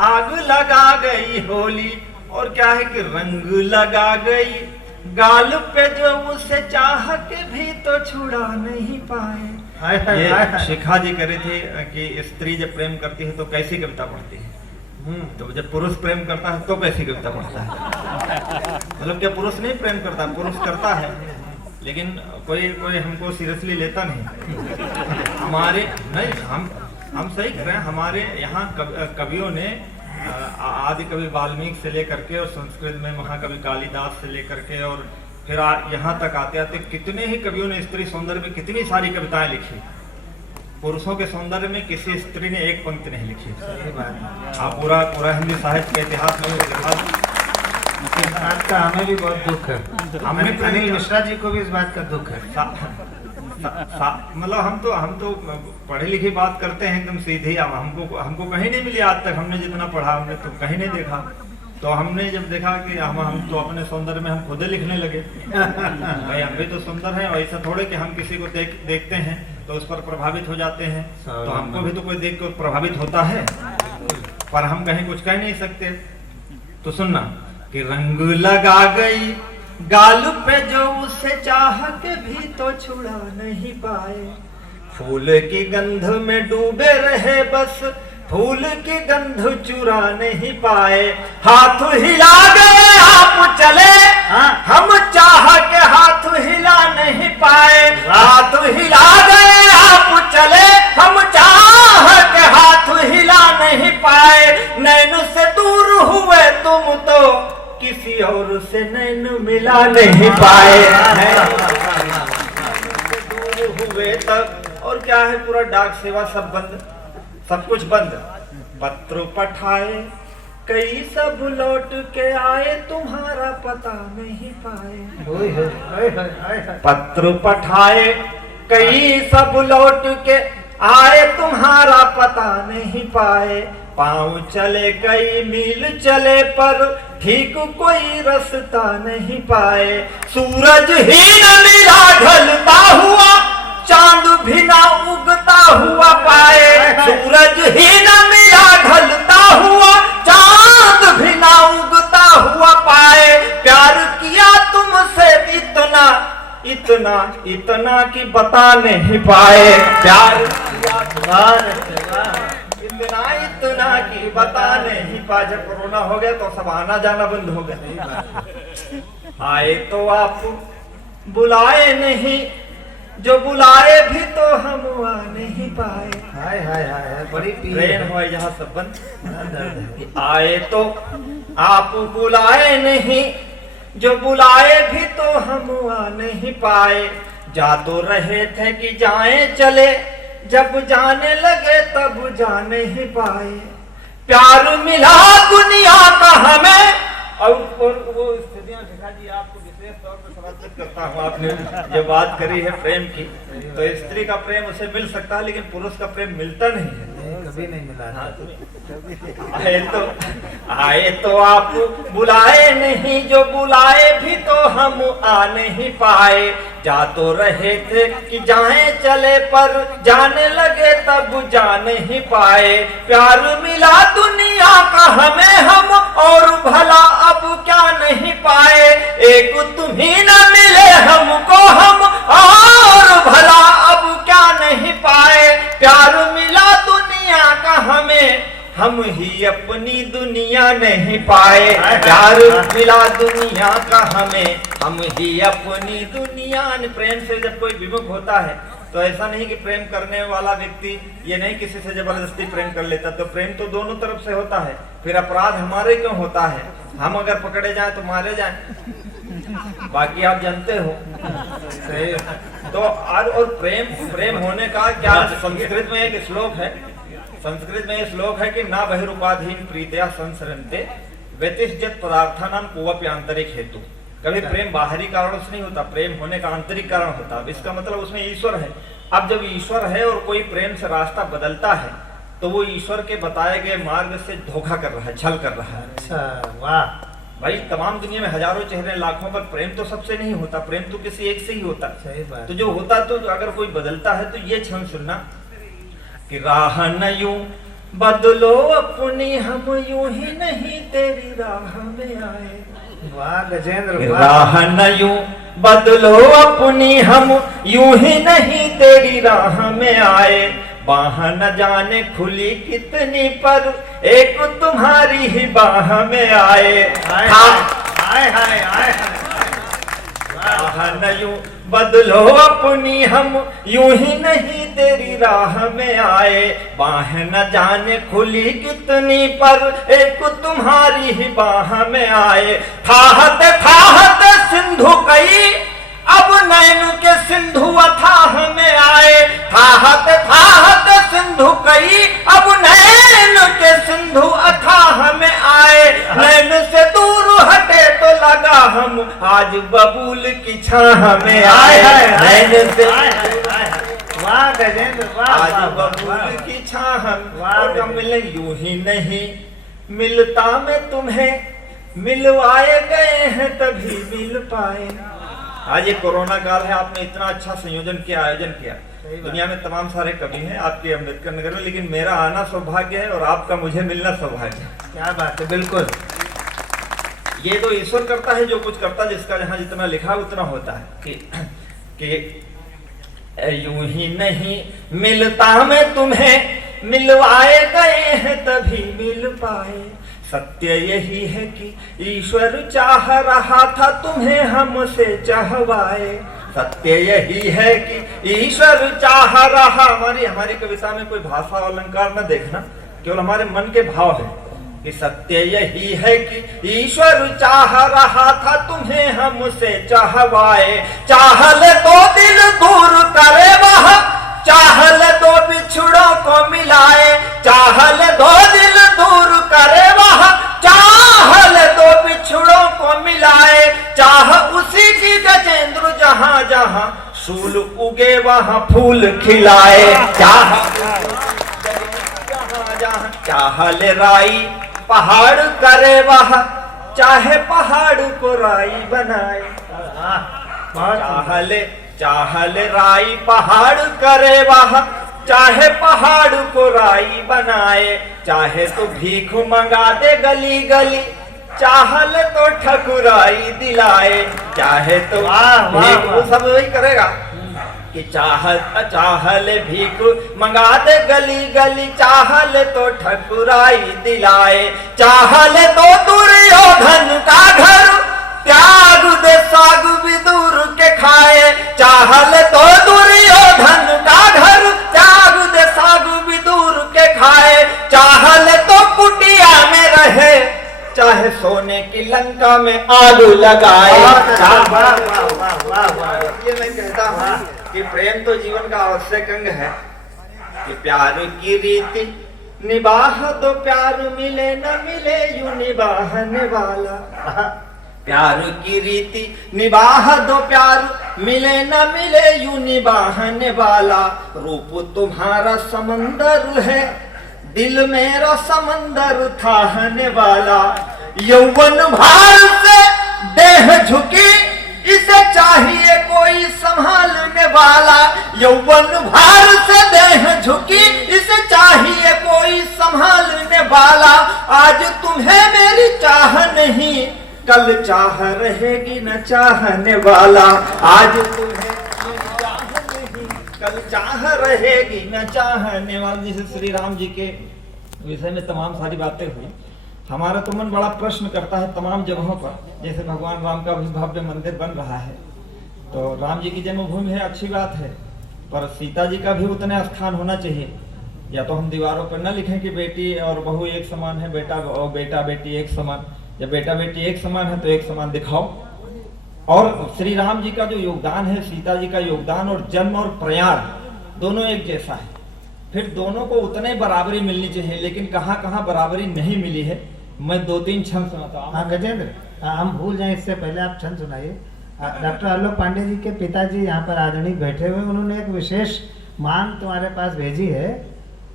आग लगा गई होली, और क्या है कि रंग लगा गई गाल पे जो उसे चाह के भी तो छुड़ा नहीं पाए। ये शिखा जी करे थे कि स्त्री जब प्रेम करती है तो कैसी कविता पढ़ती है, तो जब पुरुष प्रेम करता है तो कैसी कविता पढ़ता है। मतलब क्या पुरुष नहीं प्रेम करता, पुरुष करता है, लेकिन कोई हमको सीरियसली लेता नहीं। हमारे नहीं, हम सही कर रहे हैं। हमारे यहाँ कवियों ने आदि कवि वाल्मीकि से लेकर के और संस्कृत में महाकवि कालिदास से लेकर के और फिर यहाँ तक आते आते कितने ही कवियों ने स्त्री सौंदर्य में कितनी सारी कविताएं लिखी। पुरुषों के सौंदर्य में किसी स्त्री ने एक पंक्ति नहीं लिखी। आप पूरा हिंदी साहित्य के इतिहास में इस बात का हमें भी बहुत दुख है, हमें अनिल मिश्रा जी को भी इस बात का दुख है। मतलब हम तो पढ़े लिखी बात करते हैं एकदम सीधी। अब हमको कहीं नहीं मिली आज तक, हमने जितना पढ़ा हमने तो कहीं नहीं देखा। तो हमने जब देखा कि हम तो अपने सौंदर्य में हम खुद लिखने लगे भाई हम भी तो सुंदर हैं, और ऐसा थोड़े कि हम किसी को देखते हैं तो उस पर प्रभावित हो जाते हैं। तो हमको भी तो कोई देख कर प्रभावित होता है, पर हम कहीं कुछ कह नहीं सकते। तो सुनना कि रंग लगा गई गाल पे जो उसे चाह के भी तो छुड़ा नहीं पाए। फूल की गंध में डूबे रहे बस फूल की गंध चुरा नहीं पाए। हाथ हिला गए आप चले हम चाह के हाथ हिला नहीं पाए। हाथ हिला गए आप चले हम चाह के हाथ हिला नहीं पाए। नैन से दूर हुए तुम तो किसी और से नैन मिला नहीं पाए। दूर हुए तब, और क्या है पूरा डाक सेवा सब बंद, सब कुछ बंद। पत्र पठाए कई सब लौट के आए तुम्हारा पता नहीं पाए। पत्र पठाए कई सब लौट के आए तुम्हारा पता नहीं पाए। पाँव चले कई मील चले पर ठीक कोई रास्ता नहीं पाए। सूरज ही न मिला ढलता हुआ चांद भी ना उगता हुआ पाए। सूरज ही न मिला ढलता हुआ चांद भी ना उगता हुआ पाए। प्यार किया तुमसे इतना इतना इतना कि बता नहीं पाए। प्यार किया इतना इतना कि बता नहीं पाए। जब कोरोना हो गया तो सब आना जाना बंद हो गया। आए तो आप बुलाए नहीं, जो बुलाए भी तो हम आ नहीं पाए। हाय हाय हाय बड़ी ट्रेन हो जहाँ सब बंद। आए तो आप बुलाए नहीं, जो बुलाए भी तो हम आ नहीं पाए। जा तो रहे थे कि जाएं चले, जब जाने लगे तब जा नहीं पाए। प्यार मिला दुनिया का हमें, और वो स्थितियां शिखा जी आपको विशेष तौर पर समर्पित करता हूँ। आपने जो बात करी है प्रेम की, तो स्त्री का प्रेम उसे मिल सकता है लेकिन पुरुष का प्रेम मिलता नहीं है, कभी नहीं मिला। आए तो आप बुलाए नहीं, जो बुलाए भी तो हम आ नहीं पाए। जा तो रहे थे कि जाएं चले पर जाने लगे तब जा नहीं पाए। प्यार मिला दुनिया का हमें हम और भला अब क्या नहीं पाए। एक तुम्ही न मिले हमको हम और भला अब क्या नहीं पाए। प्यार मिला दुनिया का हमें, हम ही अपनी दुनिया नहीं पाए। प्यार मिला दुनिया का हमें, हम ही अपनी दुनिया। प्रेम से जब कोई विमुख होता है तो ऐसा नहीं कि प्रेम करने वाला व्यक्ति ये नहीं किसी से जबरदस्ती प्रेम कर लेता, तो प्रेम तो दोनों तरफ से होता है। फिर अपराध हमारे क्यों होता है? हम अगर पकड़े जाए तो मारे जाए, बाकी आप जानते हो। तो और प्रेम होने का क्या, संस्कृत में एक श्लोक है, संस्कृत में एक श्लोक है कि ना बहिरुपाधीन प्रीतया संसरन्ते व्यतिष्ठित पदार्थानां कोवपि आंतरिक हेतु। कभी प्रेम बाहरी कारणों से नहीं होता, प्रेम होने का आंतरिक कारण होता है। इसका मतलब उसमें ईश्वर है। अब जब ईश्वर है और कोई प्रेम से रास्ता बदलता है तो वो ईश्वर के बताए गए मार्ग से धोखा कर रहा है, छल कर रहा है। अच्छा वाह भाई, तमाम दुनिया में हजारों चेहरे लाखों पर प्रेम तो सबसे नहीं होता, प्रेम तो किसी एक से ही होता। सही बात। तो जो होता तो अगर कोई बदलता है तो ये क्षण सुनना कि राह न यूं बदलो अपनी हम यूं ही नहीं तेरी राह में आए। वाह गजेंद्र वाह। राह न यूं बदलो अपनी हम यूं ही नहीं तेरी राह में आए। बाह न जाने खुली कितनी पर एक तुम्हारी ही बाह में आए। हाय हाय हाय हाय राह न यूं बदलो अपनी हम यूं ही नहीं तेरी राह में आए। बाह न जाने खुली कितनी पर एक तुम्हारी ही बाह में आए। थाहत थाहत सिंधु कई अब नैन के सिंधु अथाह में आए। थाहत थाहत सिंधु कई अब नैन के सिंधु अथाह में आए। नैन से दूर हटे तो लगा हम आज बबूल की छाह में आए। नैन से वाह गजेंद्र वाह। आज बबूल की छाह और मिले यूं ही नहीं मिलता मैं तुम्हें मिलवाए गए हैं तभी मिल पाए। आज ये कोरोना काल है, आपने इतना अच्छा संयोजन किया, आयोजन किया। दुनिया में तमाम सारे कवि हैं आपके अम्बेडकर नगर में, लेकिन मेरा आना सौभाग्य है और आपका मुझे मिलना सौभाग्य है। क्या बात है, बिल्कुल। ये तो ईश्वर करता है जो कुछ करता है, जिसका जहाँ जितना लिखा उतना होता है कि यूं ही नहीं मिलता मैं तुम्हें मिलवाए गए हैं तभी मिल पाए। सत्य यही है कि ईश्वर चाह रहा था तुम्हें हमसे चाहवाए। सत्य यही है कि ईश्वर चाह रहा। हमारी कविता में कोई भाषा अलंकार न देखना, केवल हमारे मन के भाव है कि सत्य यही है कि ईश्वर चाह रहा था तुम्हें हमसे चाहवाए। चाहल तो दिल दूर करे वह, चाहल तो बिछड़ों को मिलाए। चाहल दो दिल दूर करे वह, चाहल दो बिछड़ों को मिलाए। चाह उसी की गजेंद्र जहां जहां सूल उगे वहां फूल खिलाए। चाह जहां चाहल राई पहाड़ करे वह, चाहे पहाड़ को राई बनाए। चाहल राई पहाड़ करे वह, चाहे पहाड़ को राई बनाए। चाहे तो भीख मंगा दे गली गली, चाहल तो ठकुराई दिलाए। चाहे तो भीख, वो सब वही करेगा कि चाहल भीख मंगा दे गली गली, चाहल तो ठकुराई दिलाए। चाहल तो दुर्योधन का घर त्याग दे साग विदुर के खाए। चाहल तो दुर्योधन का घर त्याग दे साग विदुर के खाए। चाहल तो कुटिया में रहे, चाहे सोने की लंका में आलू लगाए। ये मैं कहता हूँ कि प्रेम तो जीवन का आवश्यक अंग है कि प्यार की रीति निभाह दो, प्यार मिले न मिले यूं निभाने वाला। प्यार की रीति निभाह दो, प्यार मिले न मिले यूं निभाने वाला। रूप तुम्हारा समंदर है, दिल मेरा समंदर थाहने वाला। यौवन भार से देह झुकी, इसे चाहिए कोई संभालने वाला। यौवन भार से देह झुकी, इसे चाहिए कोई संभालने वाला। आज तुम्हें मेरी चाह नहीं, कल चाह रहेगी न चाहने वाला। आज तुम्हें चाह नहीं, कल चाह रहेगी न चाहने वाला। जैसे श्री राम जी के विषय में तमाम सारी बातें हुई। हमारा तो मन बड़ा प्रश्न करता है तमाम जगहों पर, जैसे भगवान राम का भी भव्य मंदिर बन रहा है, तो राम जी की जन्मभूमि है, अच्छी बात है, पर सीता जी का भी उतना स्थान होना चाहिए। या तो हम दीवारों पर न लिखें कि बेटी और बहू एक समान है, बेटा और बेटा बेटी एक समान। जब बेटा बेटी एक समान है तो एक समान दिखाओ। और श्री राम जी का जो योगदान है, सीता जी का योगदान, और जन्म और प्रयाण दोनों एक जैसा है, फिर दोनों को उतने बराबरी मिलनी चाहिए। लेकिन कहाँ कहाँ बराबरी नहीं मिली है, मैं 2-3 छंद सुनाता हूँ। हाँ गजेंद्र, हम भूल जाए इससे पहले आप छंद सुनाइए। डॉक्टर आलोक पांडे जी के पिताजी यहाँ पर आदरणीय बैठे हुए, उन्होंने एक विशेष मांग तुम्हारे पास भेजी है,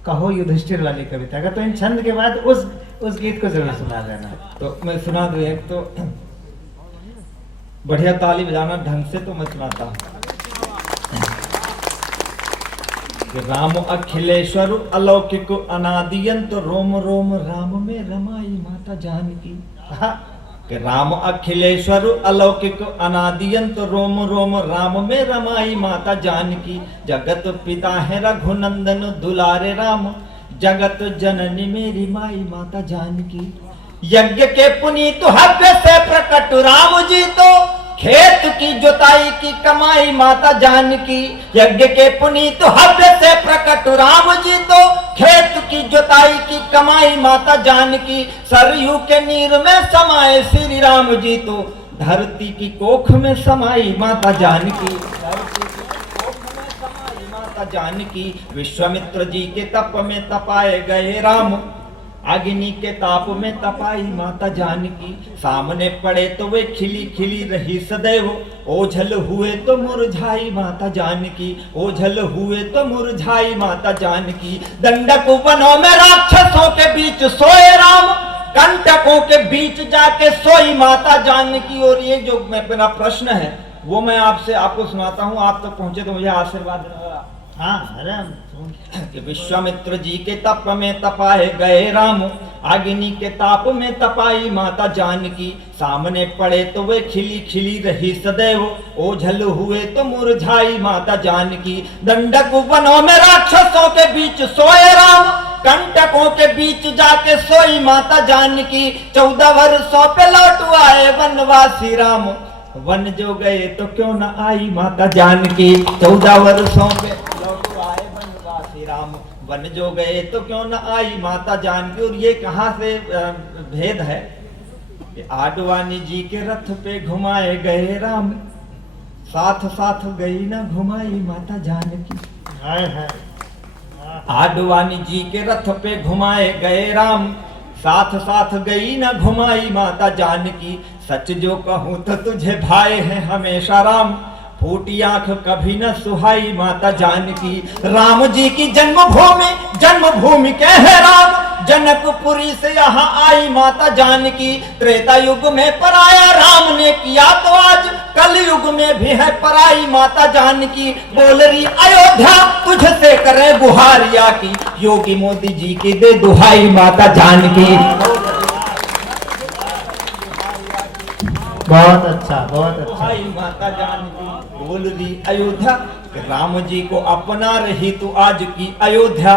कहो युधिष्ठिर वाली कविता का। तो इन छंद के बाद उस गीत को जरूर सुना देना। तो मैं सुना दूं एक, तो बढ़िया ताली बजाना ढंग से, तो मैं सुनाता हूँ। कि राम अखिलेश्वर अलौकिक अनादियंत रोम रोम राम में रमाई माता जानकी। कि राम अखिलेश्वर अलौकिक अनादियंत रोम रोम राम में रमाई माता जानकी। जगत पिता है रघुनंदन दुलारे राम, जगत जननी मेरी माई माता जानकी। यज्ञ के पुनीत हव्य से प्रकट राम जी तो, खेत की जुताई की कमाई माता जानकी। यज्ञ के पुनीत हव्य से प्रकट राम जी तो, खेत की जुताई की कमाई माता जानकी। सरयू के नीर में समाये श्री राम जी तो, धरती की कोख में समाई माता जानकी। धरती की कोख में समाई माता जानकी। विश्वामित्र जी के तप में तपाए गए राम, अग्नि के ताप में तपाई माता जानकी। सामने पड़े तो वे खिली खिली रही सदैव, ओझल हुए तो मुरझाई माता जानकी। ओझल हुए तो मुरझाई माता जानकी। दंडक वनों में राक्षसों के बीच सोए राम, कंटकों के बीच जाके सोई माता जानकी। और ये जो मेरा प्रश्न है वो मैं आपको सुनाता हूँ, आप तक पहुंचे तो मुझे आशीर्वाद देना। हाँ, अरे कि विश्वामित्र जी के तप में तपाए गए राम, अग्नि के ताप में तपाई माता जानकी। सामने पड़े तो वे खिली खिली रही सदैव, ओझल हुए तो मुरझाई माता जानकी। दंडक वनों में राक्षसों के बीच सोए राम, कंटकों के बीच जाके सोई माता जानकी। 14 वर्षों पे लौट आए वनवासी राम, वन जो गए तो क्यों न आई माता जानकी। 14 वर्षों पे लौट आए वनवासी राम, वन जो गए तो क्यों न आई माता जानकी। और ये कहाँ से भेद है कि आडवाणी जी के रथ पे घुमाए गए राम, साथ साथ गई न घुमाई माता जानकी। हाय हाय। आडवाणी जी के रथ पे घुमाए गए राम, साथ साथ गई न घुमाई माता जानकी। सच जो कहूँ तो तुझे भाई है हमेशा राम, फूटी आंख कभी न सुहाई माता जानकी। राम जी की जन्मभूमि कह है राम, जनकपुरी से यहाँ आई माता जानकी। त्रेता युग में पराया राम ने किया तो आज कल युग में भी है पराई माता जानकी। बोल रही अयोध्या तुझसे करे गुहारिया की, योगी मोदी जी की दे दुहाई माता जानकी। बहुत अच्छा, बहुत अच्छा। दुहाई माता जानकी। बोल रही अयोध्या, राम जी को अपना रही तो आज की अयोध्या,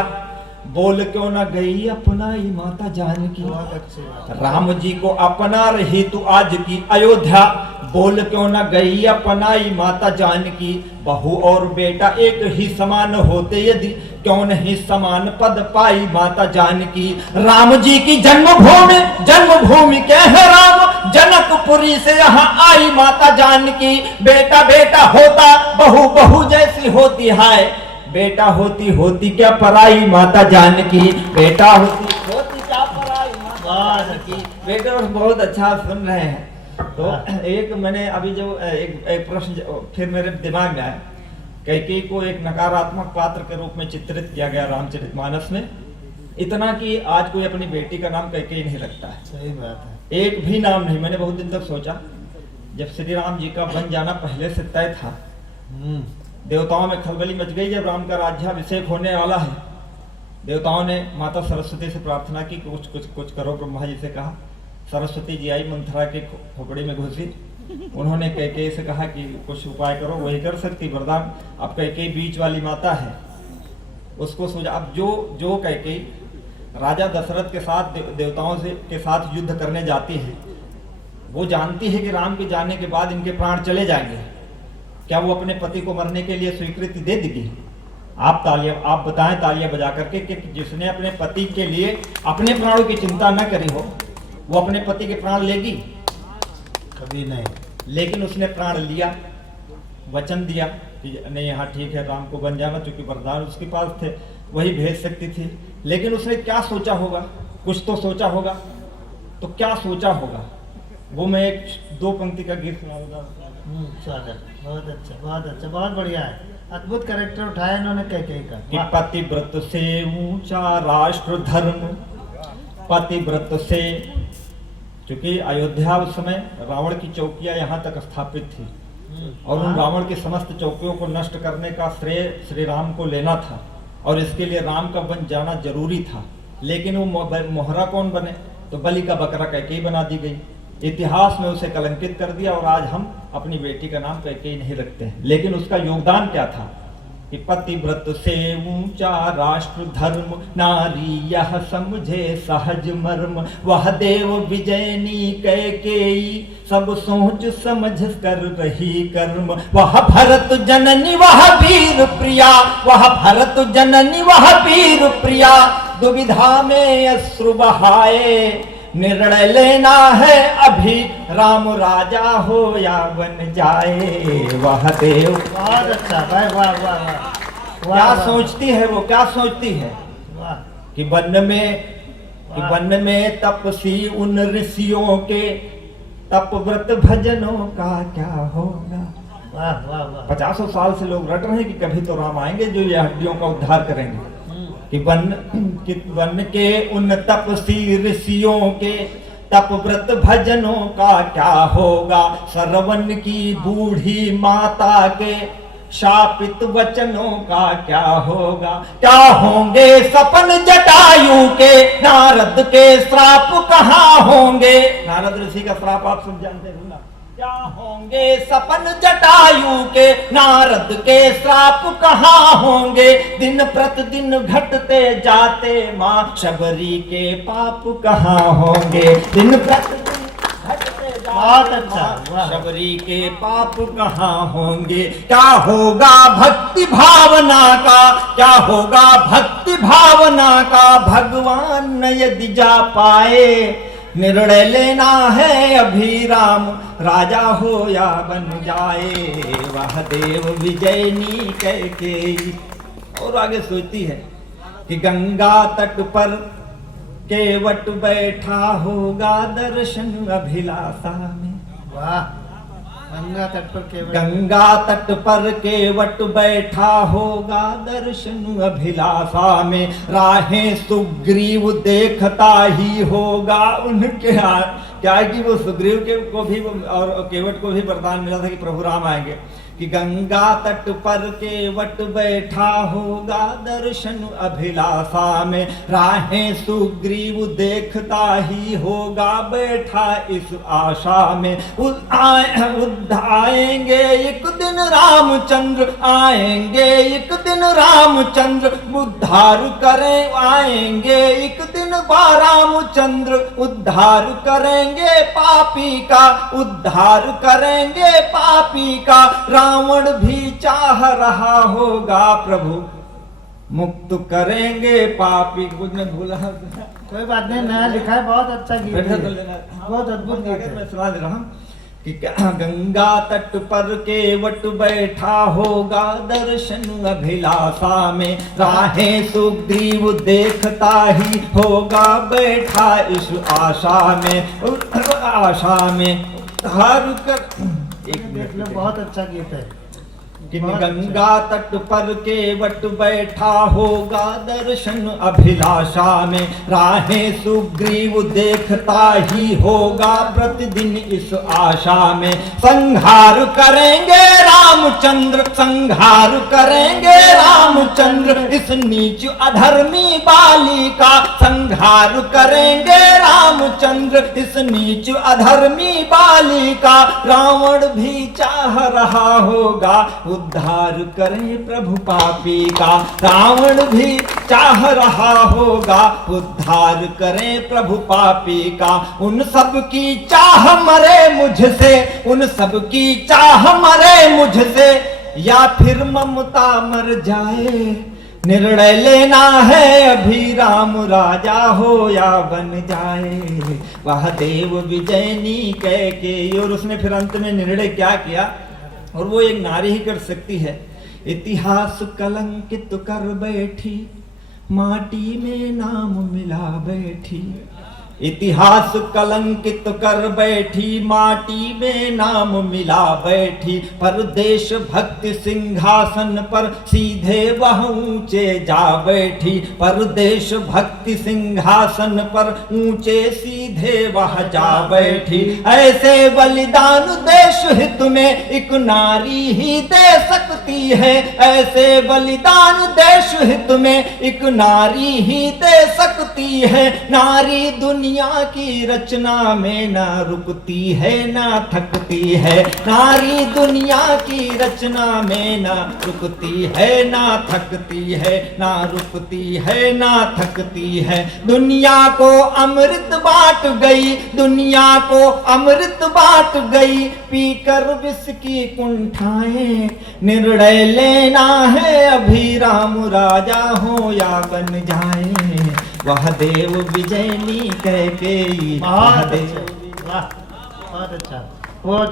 बोल क्यों न गई अपनाई माता जानकी। बहुत अच्छी बात। राम जी को अपना रही तो आज की अयोध्या, बोल क्यों न गई अपनाई माता जानकी। बहू और बेटा एक ही समान होते यदि, क्यों नहीं समान पद पाई माता जानकी। राम जी की जन्मभूमि कह है राम, जनकपुरी से यहाँ आई माता जानकी। बेटा बेटा होता बहू बहू जैसी होती है, बेटा होती क्या पराई माता जानकी। बेटा होती क्या पराई माता जानकी। बेटा बहुत अच्छा सुन रहे हैं। तो एक मैंने अभी जो एक प्रश्न फिर मेरे दिमाग में आया। कैकेयी को एक नकारात्मक पात्र के रूप में चित्रित किया गया रामचरितमानस में, इतना कि आज कोई अपनी बेटी का नाम कैकेयी नहीं रखता है। सही बात है। एक भी नाम नहीं। मैंने बहुत दिन तक सोचा, जब श्री राम जी का बन जाना पहले से तय था, देवताओं में खलबली मच गई जब राम का राज्याभिषेक होने वाला है। देवताओं ने माता सरस्वती से प्रार्थना की, कुछ करो। ब्रह्मा जी से कहा, सरस्वती जी आई, मंथरा के खोपड़ी में घुसी। उन्होंने कैकेयी से कहा कि कुछ उपाय करो, वही कर सकती वरदान। अब कैकेयी बीच वाली माता है, उसको सोचा। अब जो कैकेयी राजा दशरथ के साथ देवताओं से के साथ युद्ध करने जाती है, वो जानती है कि राम के जाने के बाद इनके प्राण चले जाएंगे। क्या वो अपने पति को मरने के लिए स्वीकृति दे देगी? आप बताएं तालियां बजा करके कि जिसने अपने पति के लिए अपने प्राणों की चिंता न करी हो, वो अपने पति के प्राण लेगी? कभी नहीं। लेकिन उसने प्राण लिया, वचन दिया कि नहीं, यहाँ ठीक है, राम को बन जाना, क्योंकि वरदान उसके पास थे, वही भेज सकती थी। लेकिन उसने क्या सोचा होगा? कुछ तो सोचा होगा। तो क्या सोचा होगा वो मैं एक 2 पंक्ति का गीत सुनाऊंगा। स्वागत। बहुत अच्छा, बहुत अच्छा, बहुत बढ़िया है। अद्भुत कैरेक्टर उठाया इन्होंने कैकेयी का। कि पतिव्रत से ऊंचा राष्ट्र धर्म, पतिव्रत से, क्योंकि अयोध्या उस समय रावण की चौकियां यहाँ तक स्थापित थी और उन रावण की समस्त चौकियों को नष्ट करने का श्रेय श्री राम को लेना था। और इसके लिए राम का वन जाना जरूरी था, लेकिन वो मोहरा कौन बने, तो बलि का बकरा कैकेयी बना दी गई। इतिहास में उसे कलंकित कर दिया और आज हम अपनी बेटी का नाम कैकेयी नहीं रखते हैं। लेकिन उसका योगदान क्या था कि पतिव्रत से ऊंचा राष्ट्र धर्म, नारी यह समझे सहज मर्म, वह देव विजयनी कैकेयी सब सोच समझ कर रही कर्म, वह भरत जननी वह वीर प्रिया, वह भरत जननी वह वीर प्रिया, दुविधा में अश्रु बहाए, निर्णय लेना है अभी, राम राजा हो या बन जाए, वह देव। बहुत अच्छा भाई, वाह वाह वाह। क्या सोचती है वो, क्या सोचती है वाह कि वन में तपसी उन ऋषियों के तप व्रत भजनों का क्या होगा। वाह वाह वाह। 50 साल से लोग रट रहे हैं कि कभी तो राम आएंगे जो ये हड्डियों का उद्धार करेंगे। कि वन के उन तपसी ऋषियों के तप व्रत भजनों का क्या होगा, सरवन की बूढ़ी माता के शापित वचनों का क्या होगा, क्या होंगे सपन जटायु के, नारद के श्राप कहाँ होंगे। नारद ऋषि का श्राप आप सब जानते हैं ना। क्या होंगे सपन जटायु के, नारद के श्राप कहाँ होंगे, दिन प्रतिदिन घटते जाते माँ शबरी के पाप कहाँ होंगे, दिन प्रतिदिन घटते बहुत जाते अच्छा, वाह। शबरी के पाप कहाँ होंगे। क्या होगा भक्ति भावना का, क्या होगा भक्ति भावना का, भगवान न यदि जा पाए, निर्णय लेना है अभी, राम राजा हो या बन जाए, वह देव विजयनी कैकेयी। और आगे सोचती है कि गंगा तट पर केवट बैठा होगा दर्शन अभिलाषा में। वाह, गंगा तट पर केवट, गंगा तट पर केवट बैठा होगा दर्शन अभिलाषा में, राहें सुग्रीव देखता ही होगा उनके क्या है कि वो सुग्रीव के को भी और केवट को भी वरदान मिला था कि प्रभु राम आएंगे। कि गंगा तट पर केवट बैठा होगा दर्शन अभिलाषा में, राहें सुग्रीव देखता ही होगा बैठा इस आशा में, आएंगे एक दिन रामचंद्र, आएंगे एक दिन रामचंद्र, उद्धार करें, आएंगे एक दिन रामचंद्र, उद्धार करेंगे पापी का, उद्धार करेंगे पापी का, रावण भी चाह रहा होगा प्रभु मुक्त करेंगे पापी। कुछ में भूला, कोई बात नहीं, नया लिखा है, बहुत अच्छा गीत है, बहुत अद्भुत गीत है। मैं सुना दे रहा हूँ कि गंगा तट पर केवट बैठा होगा दर्शन अभिलाषा में, राहें सुग्रीव देखता ही होगा बैठा इस आशा में, आशा में हर कर। एक देख लो, बहुत अच्छा गीत है। कि गंगा तट पर केवट बैठा होगा दर्शन अभिलाषा में, राहें सुग्रीव देखता ही होगा प्रतिदिन इस आशा में, संहार करेंगे रामचंद्र, संहार करेंगे रामचंद्र, इस नीच अधर्मी बाली का, संहार करेंगे रामचंद्र, इस नीच अधर्मी बाली का, रावण भी चाह रहा होगा उद्धार करें प्रभु पापी का, रावण भी चाह रहा होगा उद्धार करें प्रभु पापी का, उन सब की चाह मरे मुझसे, उन सब की चाह मरे मुझसे, या फिर ममता मर जाए, निर्णय लेना है अभी, राम राजा हो या बन जाए, वह देव विजयनी कैकेयी। और उसने फिर अंत में निर्णय क्या किया, और वो एक नारी ही कर सकती है, इतिहास कलंकित कर बैठी, माटी में नाम मिला बैठी, इतिहास कलंकित कर बैठी, माटी में नाम मिला बैठी, पर देश भक्ति सिंहासन पर सीधे वह ऊंचे जा बैठी, पर देश भक्ति सिंहासन पर ऊंचे सीधे वह जा बैठी। ऐसे बलिदान देश हित में एक नारी ही दे सकती है, ऐसे बलिदान देश हित में एक नारी ही दे सकती है। नारी दुनिया की रचना में ना रुकती है ना थकती है, नारी दुनिया की रचना में ना रुकती है ना थकती है, ना रुकती है ना थकती है। दुनिया को अमृत बांट गई, दुनिया को अमृत बांट गई, पीकर विष की कुंठाएं निर्णय लेना है अभी, राम राजा हो या बन जाए वह देव विजयनी कैकेयी। बहुत अच्छा, वाह बहुत अच्छा। वो